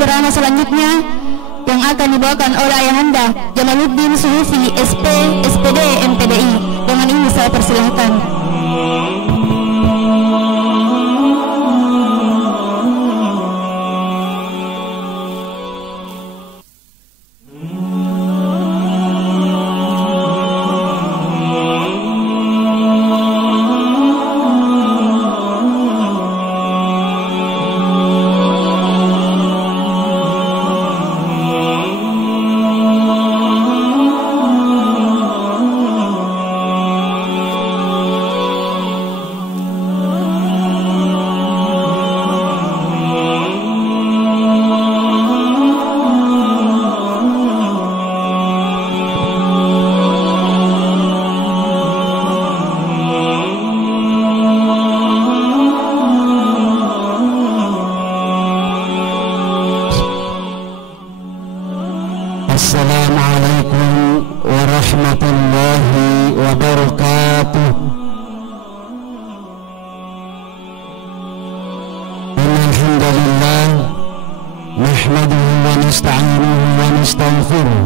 ceramah selanjutnya yang akan dibawakan oleh Ayahanda Jamaluddin Suhufi, SP, SPD, MPDI. Dengan ini saya persilahkan. Assalamualaikum warahmatullahi wabarakatuh. Innal hamdalillah nahmaduhu wa nasta'inuhu wa nastaghfiruh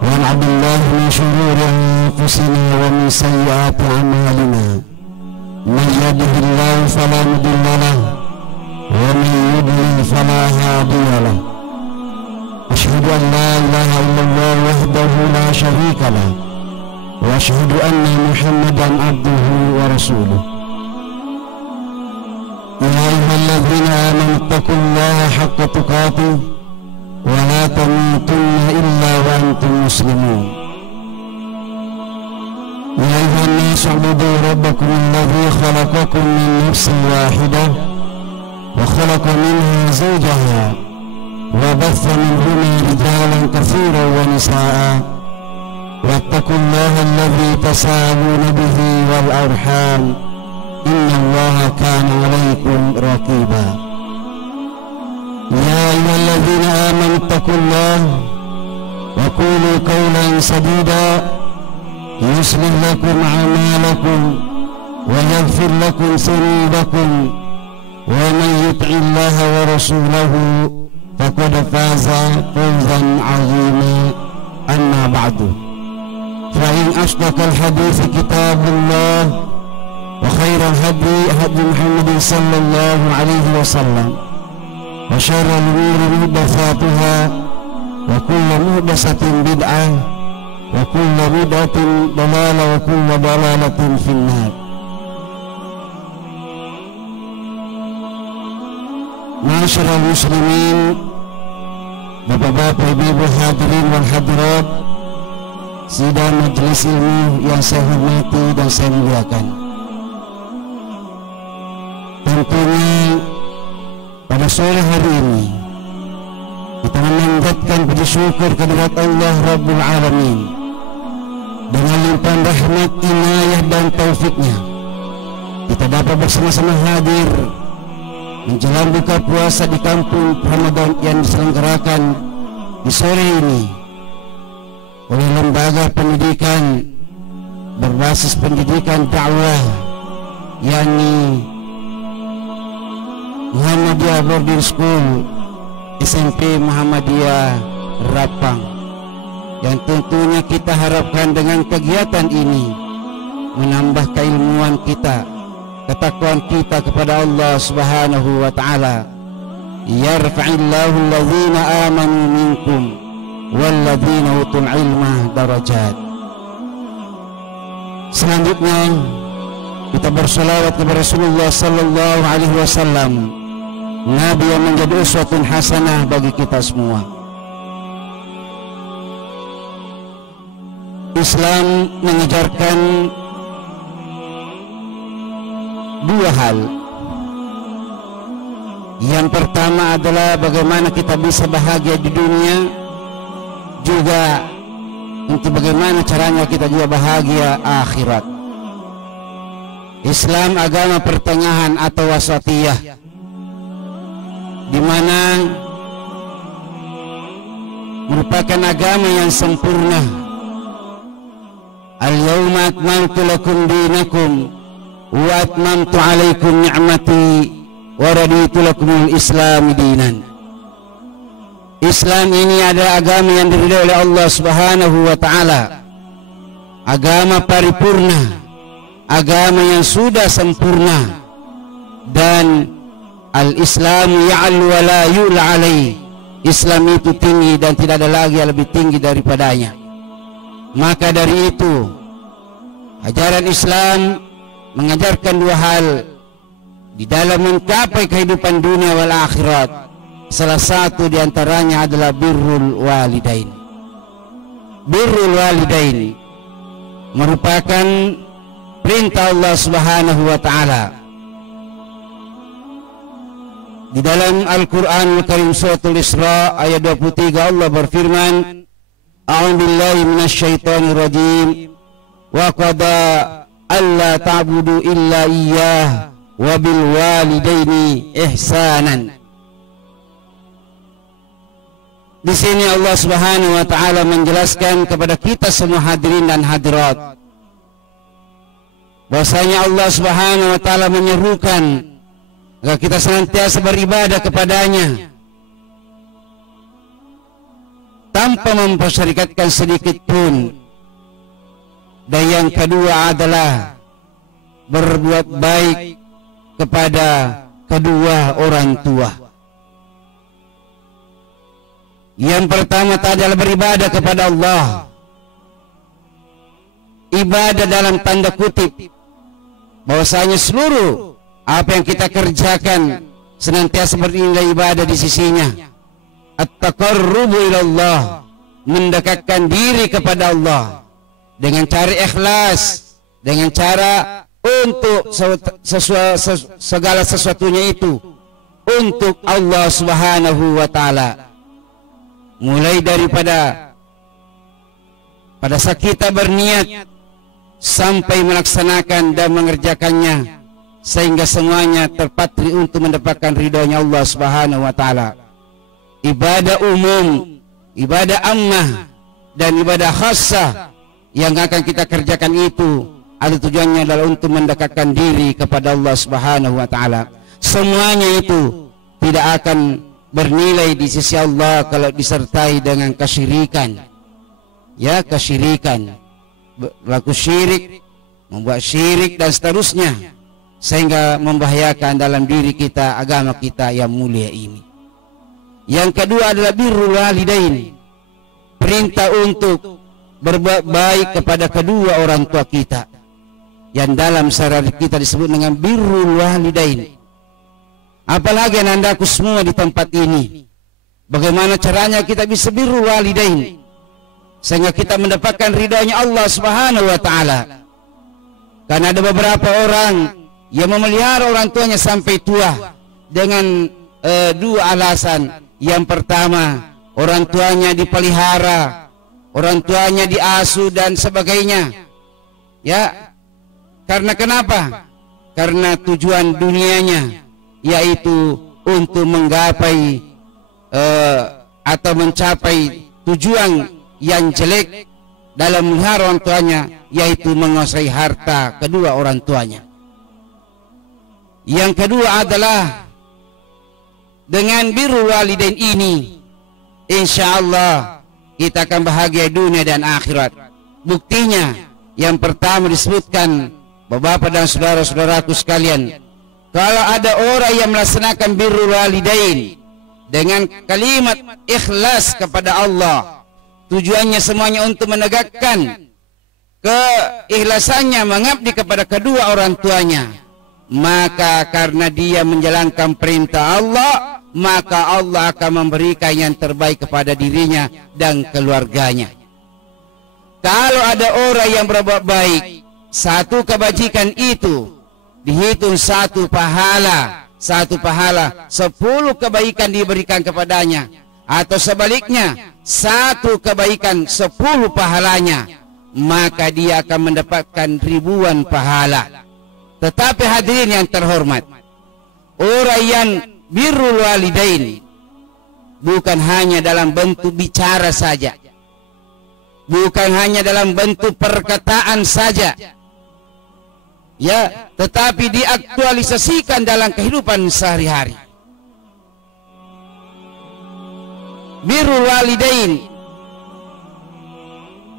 wa na'udzu billahi min shururi anfusina wa min sayyiati a'malina. Man yahdihillahu fala mudilla lahu wa man yudlil fala hadiya lahu. أشهد أن لا إله إلا الله وحده لا شريك له وأشهد أن محمدا عبده ورسوله. يا أيها الذين آمنوا اتقوا الله حق تقاته ولا تموتن إلا وأنتم مسلمون. يا أيها الناس اعبدوا ربكم الذي خلقكم من نفس واحدة وخلق منها زوجها وبث منهما رجالا كثيرا ونساء واتقوا الله الذي تساءلون به والأرحام إن الله كان عليكم رقيبا. يا أيها الذين آمنوا اتقوا الله وقولوا قولا سديدا يصلح لكم أعمالكم ويغفر لكم ذنوبكم ومن يطع الله ورسوله فقد فاز فوزا عظيما. أما بعد فإن أصدق الحديث كتاب الله وخير الهدي هدي محمد صلى الله عليه وسلم وشر الأمور محدثاتها وكل محدثة بدعة وكل بدعة ضلالة وكل ضلالة في النار. Masyarakat muslimin, bapak-bapak, ibu-ibu, hadirin wal hadirat, sidang majelis ilmu yang saya hormati dan saya muliakan. Tentunya pada sore hari ini kita memanjatkan puji syukur kehadirat Allah Rabbul Alamin dengan limpahan rahmat, inayah dan taufiknya kita dapat bersama-sama hadir menjelang buka puasa di kampung Ramadan yang diselenggarakan di sore ini oleh lembaga pendidikan berbasis pendidikan dakwah yakni Muhammadiyah Boarding School SMP Muhammadiyah Rapang, yang tentunya kita harapkan dengan kegiatan ini menambah keilmuan kita, ketakwaan kita kepada Allah Subhanahu wa taala. Yarfa'illahu alladhina amanu minkum walladzina utul ilma darajat. Selanjutnya kita bersolawat kepada Rasulullah sallallahu alaihi wasallam, Nabi yang menjadi uswatun hasanah bagi kita semua. Islam mengajarkan dua hal. Yang pertama adalah bagaimana kita bisa bahagia di dunia, juga untuk bagaimana caranya kita juga bahagia akhirat. Islam agama pertengahan atau wasatiyah, di mana merupakan agama yang sempurna. Al-yawma akmaltu lakum dinakum wa atmamtu alaikum ni'mati wa raditu lakumul islam dinan. Islam ini adalah agama yang diridhai oleh Allah Subhanahu wa taala. Agama paripurna, agama yang sudah sempurna. Dan al-Islam ya'lu wa la yu'la alaih. Islam itu tinggi dan tidak ada lagi yang lebih tinggi daripadanya. Maka dari itu, ajaran Islam mengajarkan dua hal di dalam mencapai kehidupan dunia wal akhirat. Salah satu diantaranya adalah birrul walidain. Birrul walidain merupakan perintah Allah Subhanahu wa taala. Di dalam Al-Qur'an Al-Karim Suratul Isra ayat 23 Allah berfirman, A'udzu billahi minasyaitonir rajim. Wa qada alla ta'budu illa iyyah wa bil walidaini ihsanan. Di sini Allah Subhanahu wa taala menjelaskan kepada kita semua hadirin dan hadirat bahwasanya Allah Subhanahu wa taala menyerukan agar kita senantiasa beribadah kepadanya tanpa mempersyarikatkan sedikit pun. Dan yang kedua adalah berbuat baik kepada kedua orang tua. Yang pertama adalah beribadah kepada Allah. Ibadah dalam tanda kutip, bahwasanya seluruh apa yang kita kerjakan senantiasa bernilai ibadah di sisinya. At-taqarrubu ilallah, mendekatkan diri kepada Allah dengan cara ikhlas, dengan cara untuk segala sesuatunya itu untuk Allah Subhanahu wa taala. Mulai daripada pada saat kita berniat sampai melaksanakan dan mengerjakannya, sehingga semuanya terpatri untuk mendapatkan ridhonya Allah Subhanahu wa taala. Ibadah umum, ibadah ammah dan ibadah khassah yang akan kita kerjakan itu ada tujuannya adalah untuk mendekatkan diri kepada Allah Subhanahu wa taala. Semuanya itu tidak akan bernilai di sisi Allah kalau disertai dengan kesyirikan. Ya, kesyirikan, berlaku syirik, membuat syirik dan seterusnya, sehingga membahayakan dalam diri kita agama kita yang mulia ini. Yang kedua adalah birrul walidain, perintah untuk berbuat baik kepada kedua orang tua kita, yang dalam syariat kita disebut dengan birrul walidain. Apalagi anandaku semua di tempat ini, bagaimana caranya kita bisa birrul walidain sehingga kita mendapatkan ridhonya Allah Subhanahu wa taala. Karena ada beberapa orang yang memelihara orang tuanya sampai tua dengan dua alasan. Yang pertama, orang tuanya dipelihara, orang tuanya diasuh dan sebagainya. Ya, karena kenapa? Karena tujuan dunianya yaitu untuk menggapai atau mencapai tujuan yang jelek dalam melihara orang tuanya, yaitu menguasai harta kedua orang tuanya. Yang kedua adalah dengan birrul walidain ini, insya Allah kita akan bahagia dunia dan akhirat. Buktinya, yang pertama disebutkan, Bapak dan saudara-saudaraku sekalian, kalau ada orang yang melaksanakan birrul walidain dengan kalimat ikhlas kepada Allah, tujuannya semuanya untuk menegakkan keikhlasannya mengabdi kepada kedua orang tuanya, maka karena dia menjalankan perintah Allah, maka Allah akan memberikan yang terbaik kepada dirinya dan keluarganya. Kalau ada orang yang berbuat baik, satu kebajikan itu dihitung satu pahala, 10 kebaikan diberikan kepadanya, atau sebaliknya 1 kebaikan 10 pahalanya, maka dia akan mendapatkan ribuan pahala. Tetapi hadirin yang terhormat, orang yang birrul walidain bukan hanya dalam bentuk bicara saja, bukan hanya dalam bentuk perkataan saja, ya, tetapi diaktualisasikan dalam kehidupan sehari-hari. birrul walidain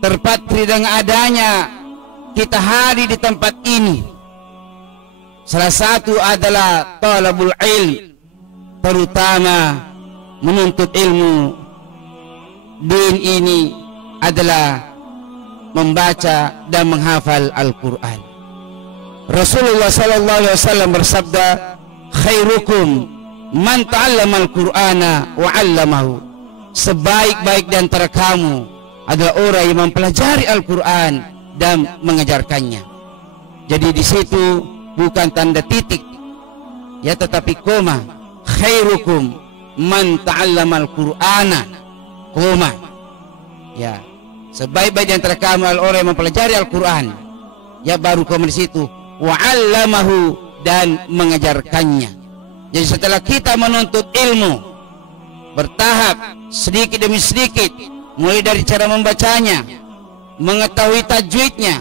terpatri dengan adanya kita hadir di tempat ini. Salah satu adalah talabul ilm, terutama menuntut ilmu din ini adalah membaca dan menghafal Al-Quran. Rasulullah sallallahu alaihi wasallam bersabda, khairukum man ta'allama al-Qur'ana wa 'allamahu. Sebaik-baik di antara kamu adalah orang yang mempelajari Al-Quran dan mengajarkannya. Jadi di situ bukan tanda titik, ya, tetapi koma. Khairukum man ta'allama al-Qur'ana, koma. Ya, sebaik-baik di antara kamu adalah orang yang mempelajari Al-Quran, ya, baru koma di situ. Wa 'allamahu, dan mengajarkannya. Jadi setelah kita menuntut ilmu bertahap sedikit demi sedikit, mulai dari cara membacanya, mengetahui tajwidnya,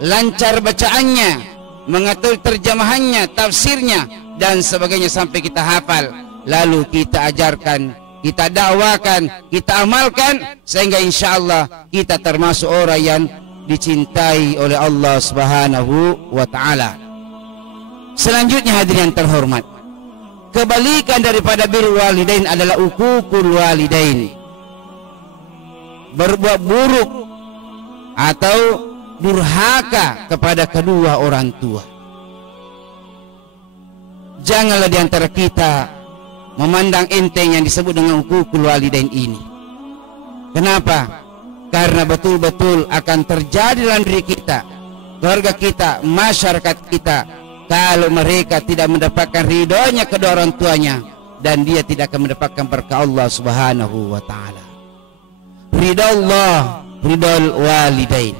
lancar bacaannya, mengetahui terjemahannya, tafsirnya dan sebagainya sampai kita hafal, lalu kita ajarkan, kita dakwakan, kita amalkan, sehingga insyaallah kita termasuk orang yang dicintai oleh Allah Subhanahu wa ta'ala. Selanjutnya hadirin terhormat, kebalikan daripada birrul walidain adalah uququl walidain, berbuat buruk atau durhaka kepada kedua orang tua. Janganlah di antara kita memandang enteng yang disebut dengan uququl walidain ini. Kenapa? Karena betul-betul akan terjadi dalam diri kita, keluarga kita, masyarakat kita, kalau mereka tidak mendapatkan ridhonya kedua orang tuanya, dan dia tidak akan mendapatkan berkah Allah Subhanahu wa ta'ala. Ridha Allah, ridhal walidain,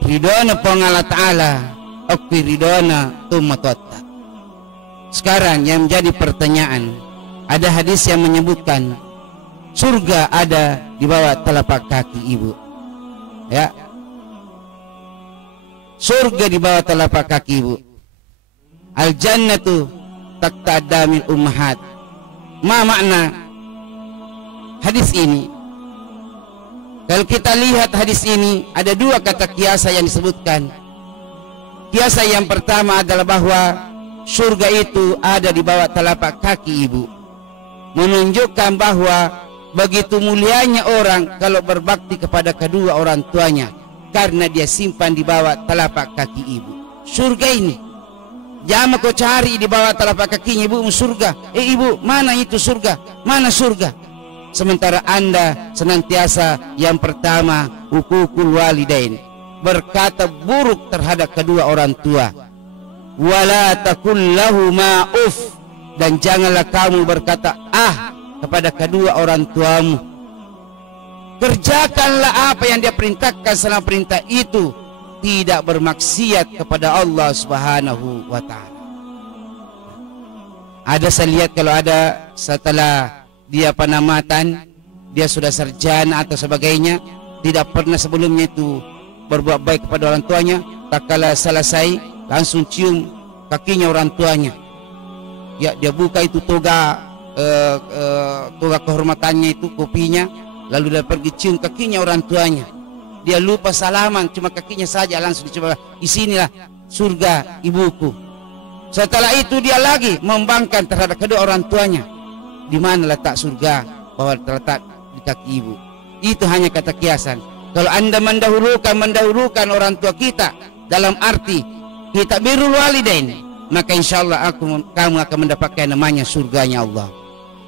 ridhona Allah ta'ala, akwi ridhona tummatwatta. Sekarang yang menjadi pertanyaan, ada hadis yang menyebutkan surga ada di bawah telapak kaki ibu, ya, surga di bawah telapak kaki ibu. Al jannatu taqtada min ummahat. Ma makna hadis ini? Kalau kita lihat hadis ini, ada dua kata kiasan yang disebutkan. Kiasan yang pertama adalah bahwa surga itu ada di bawah telapak kaki ibu, menunjukkan bahwa begitu mulianya orang kalau berbakti kepada kedua orang tuanya, karena dia simpan di bawah telapak kaki ibu. Surga ini jangan kau cari di bawah telapak kakinya ibu surga. Ibu, mana itu surga? Mana surga? Sementara anda senantiasa yang pertama uququl walidain, berkata buruk terhadap kedua orang tua. Wala taqul lahuma uff, dan janganlah kamu berkata kepada kedua orang tuamu. Kerjakanlah apa yang dia perintahkan selama perintah itu tidak bermaksiat kepada Allah Subhanahu wa ta'ala. Ada saya lihat kalau ada setelah dia penamatan, dia sudah sarjana atau sebagainya, tidak pernah sebelumnya itu berbuat baik kepada orang tuanya, tak kala selesai langsung cium kakinya orang tuanya. Ya, dia buka itu toga kehormatannya itu, kopinya, lalu dia pergi cium kakinya orang tuanya. Dia lupa salaman, cuma kakinya saja langsung dicoba. Disinilah surga ibuku. Setelah itu dia lagi membangkang terhadap kedua orang tuanya. Di mana letak surga? Bahwa terletak di kaki ibu. Itu hanya kata kiasan. Kalau anda mendahulukan orang tua kita dalam arti kita birrul walidain, maka insyaallah kamu akan mendapatkan namanya surganya Allah.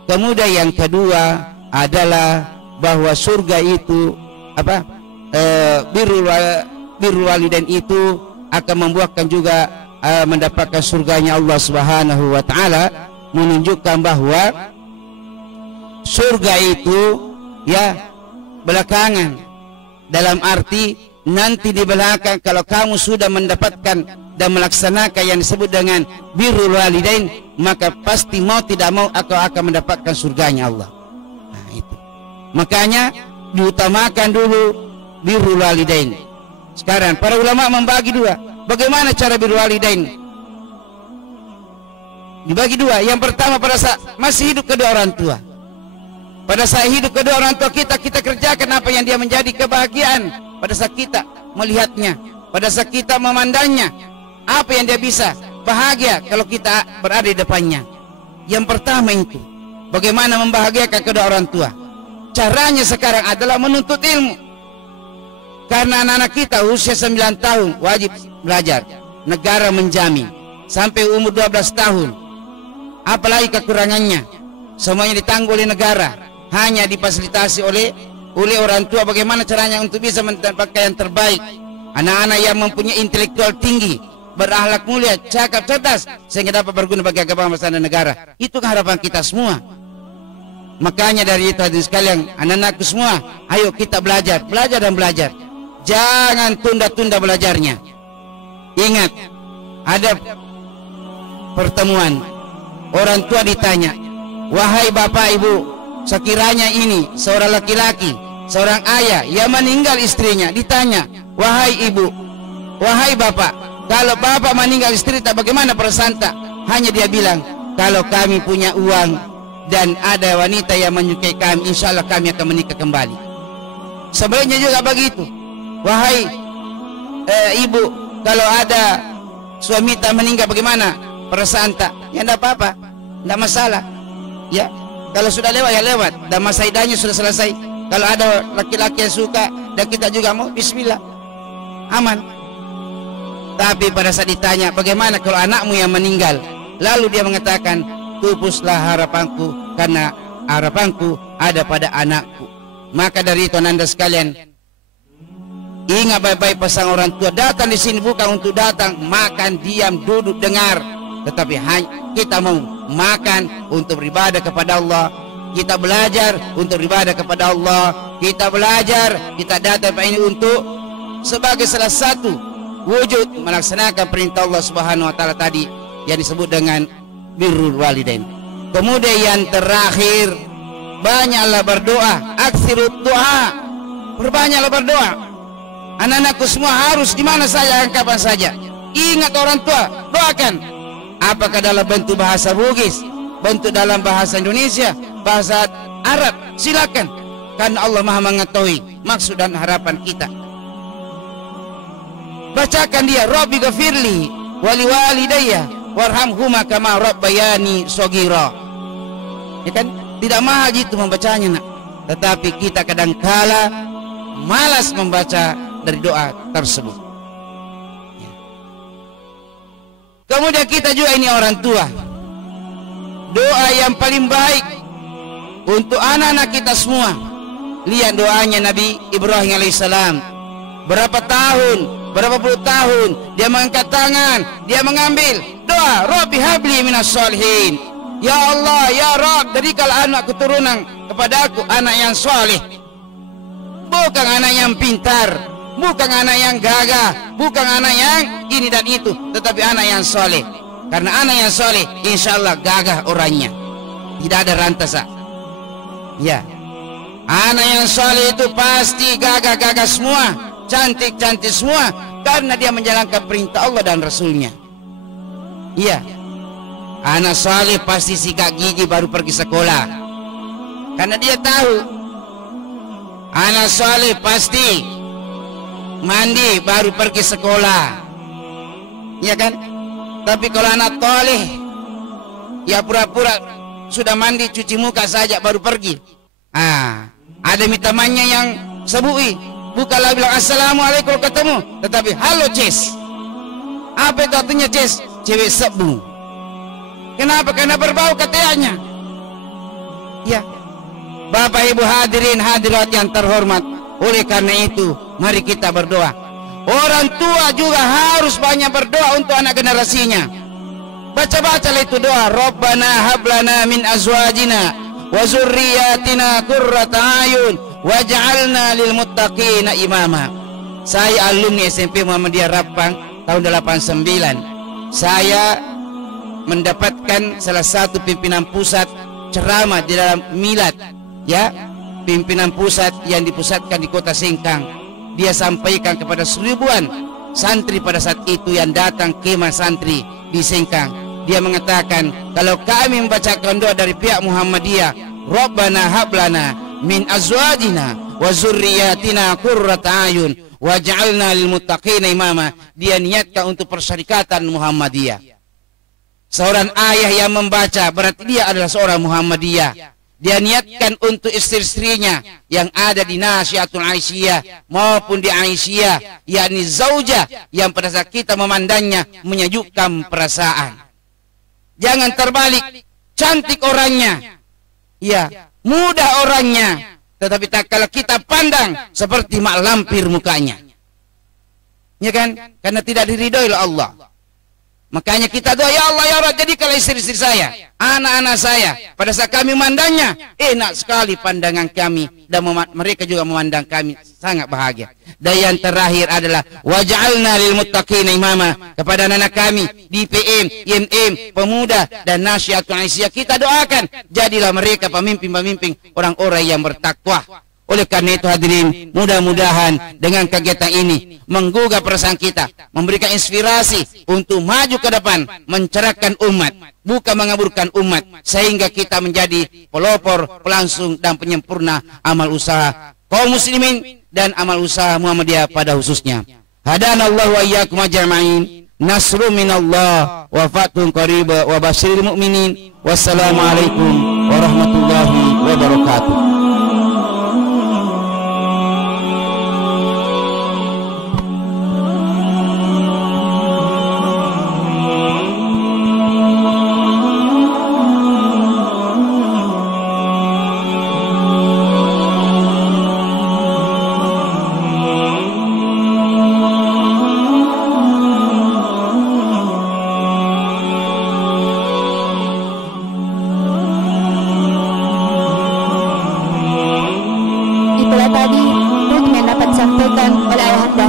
Kemudian yang kedua adalah bahwa surga itu birrul walidain itu akan membuahkan juga mendapatkan surganya Allah Subhanahu wa ta'ala, menunjukkan bahwa surga itu ya belakangan, dalam arti nanti di belakang kalau kamu sudah mendapatkan dan melaksanakan yang disebut dengan birrul walidain, maka pasti mau tidak mau akan mendapatkan surganya Allah. Nah itu makanya diutamakan dulu birrul walidain. Sekarang para ulama membagi dua. Bagaimana cara birrul walidain? Dibagi dua. Yang pertama pada saat masih hidup kedua orang tua. Pada saat hidup kedua orang tua kita, kita kerjakan apa yang dia menjadi kebahagiaan. Pada saat kita melihatnya, pada saat kita memandangnya, apa yang dia bisa bahagia kalau kita berada di depannya. Yang pertama itu, bagaimana membahagiakan kedua orang tua. Caranya sekarang adalah menuntut ilmu. Karena anak-anak kita usia 9 tahun wajib belajar. Negara menjamin sampai umur 12 tahun. Apalagi kekurangannya, semuanya ditanggung oleh negara, hanya difasilitasi oleh orang tua. Bagaimana caranya untuk bisa mendapatkan yang terbaik. Anak-anak yang mempunyai intelektual tinggi, berakhlak mulia, cakap, cerdas, sehingga dapat berguna bagi agama, bangsa dan negara. Itu harapan kita semua. Makanya dari itu hadirin sekalian, anak-anakku semua, ayo kita belajar, belajar dan belajar. Jangan tunda-tunda belajarnya. Ingat, ada pertemuan, orang tua ditanya, wahai bapak ibu, sekiranya ini seorang laki-laki, seorang ayah yang meninggal istrinya, ditanya, wahai ibu, wahai bapak, kalau bapak meninggal istri tak, bagaimana perasaan tak? Hanya dia bilang, kalau kami punya uang dan ada wanita yang menyukai kami, insya Allah kami akan menikah kembali. Sebaliknya juga begitu. Wahai ibu, kalau ada suami tak meninggal, bagaimana perasaan tak? Ya tidak apa-apa, tidak masalah. Ya, kalau sudah lewat ya lewat, dan masa iddahnya sudah selesai. Kalau ada laki-laki yang suka dan kita juga mau, bismillah, aman. Tapi pada saat ditanya, bagaimana kalau anakmu yang meninggal? Lalu dia mengatakan, tupuslah harapanku, karena harapanku ada pada anakku. Maka dari itu anda sekalian, ingat baik-baik pesan orang tua. Datang di sini bukan untuk datang makan, diam, duduk, dengar, tetapi hanya kita mau makan untuk beribadah kepada Allah. Kita belajar untuk beribadah kepada Allah. Kita belajar, kita datang ini untuk sebagai salah satu wujud melaksanakan perintah Allah Subhanahu wa taala tadi yang disebut dengan birrul walidain. Kemudian yang terakhir, banyaklah berdoa, aktsirud doa. Perbanyaklah berdoa. Anak-anakku semua harus di mana saja, kapan saja, ingat orang tua, doakan. Apakah dalam bentuk bahasa Bugis, bentuk dalam bahasa Indonesia, bahasa Arab, silakan. Karena Allah Maha mengetahui maksud dan harapan kita. Bacakan dia, Rabbi ghafirli wali walidayya warhamhuma kama rabbayani shaghira. Ya kan? Tidak mahal itu membacanya, nak. Tetapi kita kadangkala malas membaca dari doa tersebut. Kemudian kita juga ini orang tua, doa yang paling baik untuk anak-anak kita semua. Lihat doanya Nabi Ibrahim alaihissalam. Berapa tahun, berapa puluh tahun dia mengangkat tangan, dia mengambil doa, Rabbi habli minas sholihin. Ya Allah, ya Rabb, berikanlah anak keturunan kepada aku, anak yang soleh. Bukan anak yang pintar, bukan anak yang gagah, bukan anak yang ini dan itu, tetapi anak yang soleh. Karena anak yang soleh, insya Allah gagah orangnya, tidak ada rantasa. Ya, anak yang soleh itu pasti gagah-gagah semua, cantik-cantik semua, karena dia menjalankan perintah Allah dan Rasulnya. Iya, anak soleh pasti sikat gigi baru pergi sekolah, karena dia tahu. Anak soleh pasti mandi baru pergi sekolah, ya kan? Tapi kalau anak toleh, ya pura-pura sudah mandi, cuci muka saja baru pergi. Ada temannya yang sebui, bukanlah bilang assalamualaikum ketemu, tetapi halo Cis. Apa itu artinya Cis? Cewek sebu. Kenapa? Karena berbau katanya. Ya, Bapak Ibu hadirin hadirat yang terhormat, oleh karena itu mari kita berdoa. Orang tua juga harus banyak berdoa untuk anak generasinya. Baca-bacalah itu doa, Rabbana hablana min azwajina wa zurriyatina qurrata ayun waj'alna lil muttaqina imama. Saya alumni SMP Muhammadiyah Rapang tahun 89. Saya mendapatkan salah satu pimpinan pusat ceramah di dalam milad, ya, pimpinan pusat yang dipusatkan di kota Singkang. Dia sampaikan kepada seribuan santri pada saat itu yang datang kemah santri di Singkang. Dia mengatakan, kalau kami membacakan doa dari pihak Muhammadiyah, Rabbana hablana min azwajina wa zurriyatina qurrata ayun waj'alna lil muttaqina imama. Dia niatkan untuk persyarikatan Muhammadiyah. Seorang ayah yang membaca berarti dia adalah seorang Muhammadiyah. Dia niatkan untuk istri-istrinya yang ada di Nasyiatul Aisyah maupun di Aisyah, yakni zaujah yang pada saat kita memandangnya menyejukkan perasaan. Jangan terbalik, cantik orangnya, ya, mudah orangnya, tetapi tak kala kita pandang seperti mak lampir mukanya. Ya kan? Karena tidak diridhoi oleh Allah. Makanya kita doa, ya Allah ya Allah, jadikanlah istri-istri saya, anak-anak saya, pada saat kami memandangnya enak sekali pandangan kami, dan mereka juga memandang kami sangat bahagia. Dan yang terakhir adalah waj'alna lil muttaqina imama, kepada anak kami di PM, IMM, pemuda dan Nasyiatul Aisyah kita doakan jadilah mereka pemimpin-pemimpin orang-orang yang bertakwa. Oleh karena itu hadirin, mudah-mudahan dengan kegiatan ini menggugah perasaan kita, memberikan inspirasi untuk maju ke depan, mencerahkan umat, bukan mengaburkan umat, sehingga kita menjadi pelopor, pelangsung dan penyempurna amal usaha kaum muslimin dan amal usaha Muhammadiyah pada khususnya. Hadanallahu wa iyyakum ajma'in. Nasrun minallah wa fathun qarib wa basyiril mu'minin. Wassalamualaikum warahmatullahi wabarakatuh.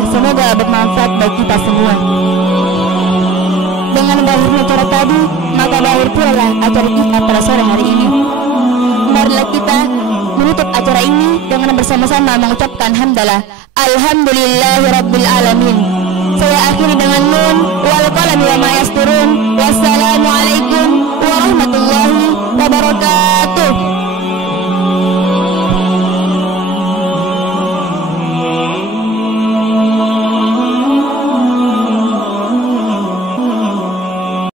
Semoga bermanfaat bagi kita semua. Dengan berakhirnya acara tadi, maka berakhir pula acara kita pada sore hari ini. Marilah kita menutup acara ini dengan bersama-sama mengucapkan hamdalah alhamdulillahirabbil alamin. Saya akhiri dengan nun wal qalami wa ma yasturun. Wassalamualaikum warahmatullahi wabarakatuh.